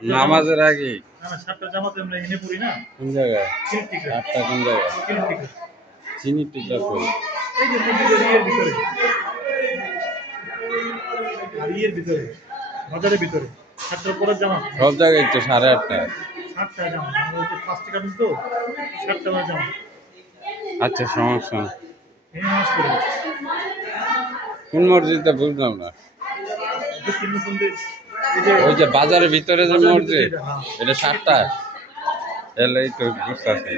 নামাজের আগে না না 7টা জামাতে আমরা এনে পড়ি না। কোন জায়গায়? কিলির টিকা। 8টা কোন জায়গায়? কিলির টিকা। চিনির টিকা কই? এই যে মসজিদের ইয়ের ভিতরে। আর ইয়ের ভিতরে, বাজারের ভিতরে। 7টার পরের জামা। সব জায়গায় তো 8:30। 7টা জামা। আমরা হচ্ছে 5 টাকা দিন তো 7টা করে জামা। আচ্ছা সমস্যা না। এই নামাজ পড়ি। কোন মসজিদটা বুঝলাম না। মুসলিম মুসলিমদের ওই যে বাজারের ভিতরে যে বাজারের ভিতরে মসজিদ যেটা, হ্যাঁ। এটা 7টা এলে তো বুঝতে পারছি।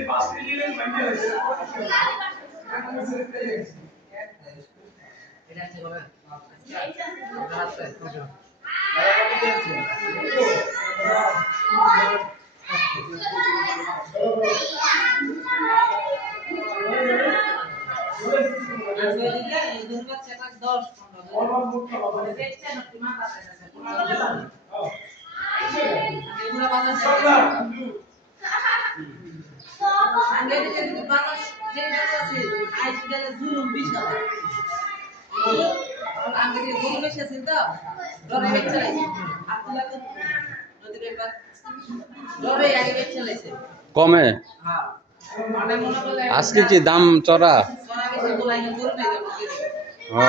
কমে আজকে কি দাম চড়া? ও